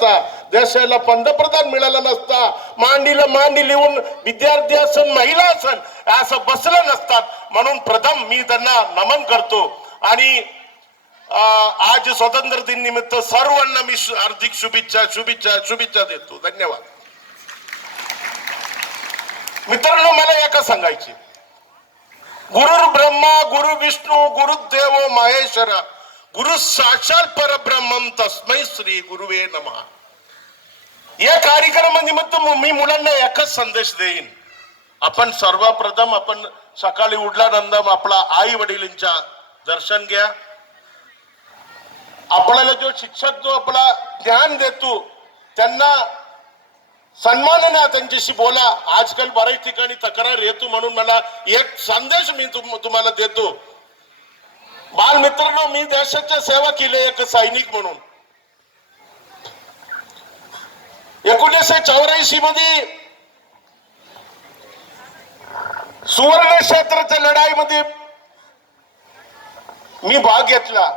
नसता, देशाला पंतप्रधान मिळाला नसता, मांडीला मांडी लिहून विद्यार्थी असन महिला असन असं बसलं नसतात. म्हणून प्रथम मी त्यांना नमन करतो आणि आज स्वातंत्र्य दिन निमित्त सर्वांना मी हार्दिक शुभेच्छा शुभेच्छा शुभेच्छा देतो. धन्यवाद. मित्रांनो, मला एका सांगायचे, गुरुर् ब्रह्मा गुरु विष्णू गुरुदेव महेश्वर गुरु साक्षात परब्रह्मम तस्मै श्री गुरुवे नमः. या कार्यक्रमानिमित्त मी मुलांना एकच संदेश देईन. आपण सर्वप्रथम आपण सकाळी उठल्यानंतर आपला आई वडिलांच्या दर्शन घ्या. आपल्याला जो शिक्षक जो आपला ज्ञान देतो त्यांना सन्मानाने त्यांच्याशी बोला. आजकाल बऱ्याच ठिकाणी तक्रार येतो, म्हणून मला एक संदेश मी तुम्हाला देतो. बालमित्रांनो, मी देशाची सेवा केली एक सैनिक म्हणून. 1984 मध्ये सुवर्ण क्षेत्राच्या लढाईमध्ये मी भाग घेतला.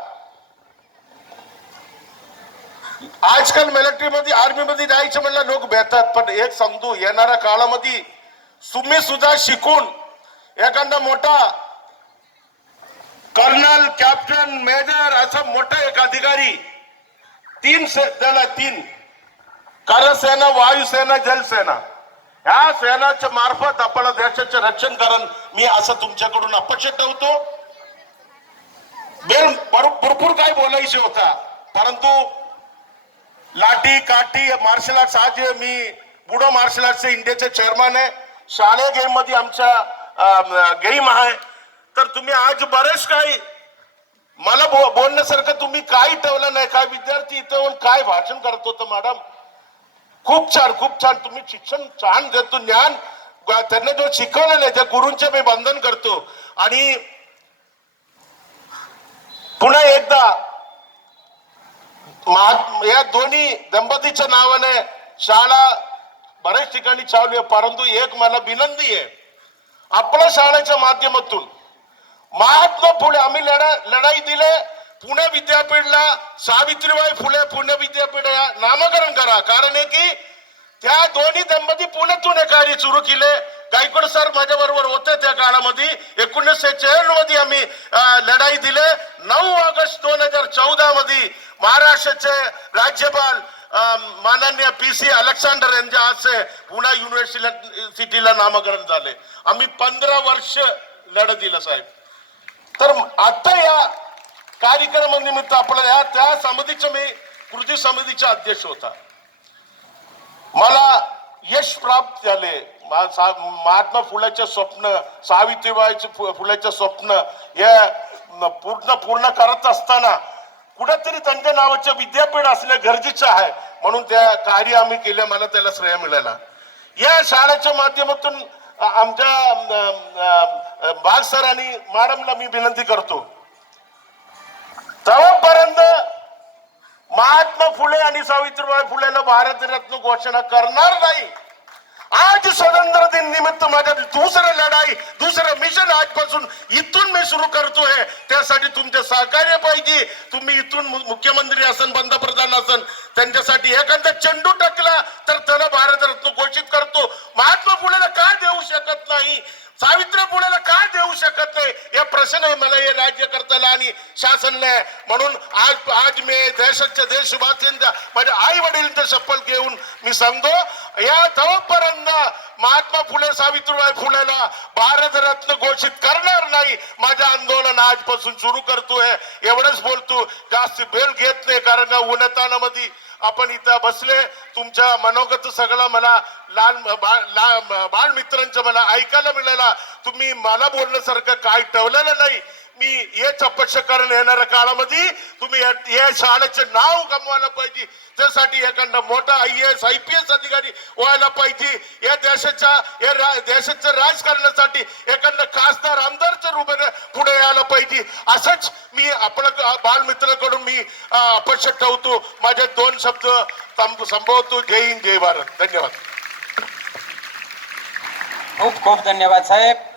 आजकाल मिलिटरी मध्ये आर्मी मध्ये जायचं म्हणलं लोक भेटतात, पण एक सांगतो, येणाऱ्या काळामध्ये तुम्ही सुद्धा शिकून एखादा मोठा कर्नल कॅप्टन मेजर असा मोठा एक अधिकारी, तीन करसेना वायुसेना जलसेना या सेनाच्या मार्फत आपल्या देशाचे रक्षण करण मी असं तुमच्याकडून अपेक्षा ठेवतो. भरपूर काय बोलायचे होता, परंतु लाठी काठी मार्शल आर्ट्स, आज मी बुडो मार्शल आर्ट्सचे इंडियाचे चेअरमन आहे. शालेय गेम मध्ये आमच्या गेम आहे. तर तुम्ही आज बरेच काही मला बोलण्यासारखं तुम्ही काही ठेवलं नाही. काय विद्यार्थी इथं येऊन काय भाषण करत होतं मॅडम, खूप छान खूप छान. तुम्ही शिक्षण छान देतो, ज्ञान त्यांना जो शिकवलं नाही त्या गुरूंचे मी वंदन करतो. आणि पुन्हा एकदा या दोन्ही दंपतीच्या नावाने शाळा बऱ्याच ठिकाणी चालू आहे, परंतु एक मला विनंती आहे, आपल्या शाळेच्या माध्यमातून महात्मा फुले आम्ही लढाई दिले. पुणे विद्यापीठला सावित्रीबाई फुले पुणे विद्यापीठ नामकरण करा. कारण आहे की त्या दोन्ही दंपती पुण्यातून हे कार्य सुरू केले. गायकवाड सर माझ्या बरोबर होते त्या काळामध्ये. 1996 मध्ये आम्ही लढाई दिले. 9 ऑगस्ट 2014 मध्ये महाराष्ट्राचे राज्यपाल माननीय PC अलेक्झांडर यांच्या हस्ते पुणे युनिव्हर्सिटीला नामकरण झाले. आम्ही 15 वर्ष लढत दिलं साहेब. तर आता या कार्यक्रमानिमित्त आपल्याला त्या समितीचे मी कृती समितीचा अध्यक्ष होता. मला यश प्राप्त झाले. महात्मा फुलेचे स्वप्न, सावित्रीबाईचे फुलेचे स्वप्न हे पूर्ण करत असताना कुठेतरी त्यांच्या नावाचे विद्यापीठ असणे गरजेचं आहे, म्हणून त्या कार्य आम्ही केले. मला त्याला श्रेय मिळाला. या शाळेच्या माध्यमातून आमच्या बाग सर आणि मॅडमला मी विनंती करतो, तेव्हापर्यंत महात्मा फुले आणि सावित्रीबाई फुलेला भारतरत्न घोषणा करणार नाही. आज स्वातंत्र्य दिन निमित्त माझ्या दुसरं लढाई दुसरं मिशन आजपासून इथून मी सुरू करतोय. त्यासाठी तुमचे सहकार्य पाहिजे. तुम्ही इथून मुख्यमंत्री असन पंतप्रधान असन त्यांच्यासाठी एखादा चेंडू टाकला तर त्याला भारतरत्न घोषित करतो. महात्मा फुलेला का देऊ शकत नाही, सावित्री फुलेला का देऊ शकत नाही, या प्रश्न आहे मला हे राज्यकर्त्याला आणि शासनाला. म्हणून आज मी देशाच्या देशवासियांच्या माझ्या आई वडिलांचा शपथ घेऊन मी सांगतो, या तोपर्यंत महात्मा फुले सावित्रीबाई फुलेला भारतरत्न घोषित करणार नाही. माझं आंदोलन आजपासून सुरू करतोय. एवढंच बोलतो, जास्त वेळ घेत नाही, कारण उन्हातानामध्ये आपण इथं बसले. तुमच्या मनोगत सगळं मला बाल मित्रांचं मला ऐकायला मिळाला. तुम्ही मला बोलण्यासारखं काय ठेवलेलं नाही. मी हेच अपेक्षा करेन, येणाऱ्या काळामध्ये तुम्ही या शाळेचे नाव गमवायला पाहिजे. त्यासाठी एखादा मोठा IAS IPS अधिकारी व्हायला पाहिजे. या देशाच्या राजकारणासाठी एखादा खासदार आमदारच्या रूपाने पुढे यायला पाहिजे. असंच मी आपल्या बालमित्राकडून मी अपेक्षा ठेवतो. माझे 2 शब्द संभवतो. जय हिंद जय भारत. धन्यवाद. खूप खूप धन्यवाद साहेब.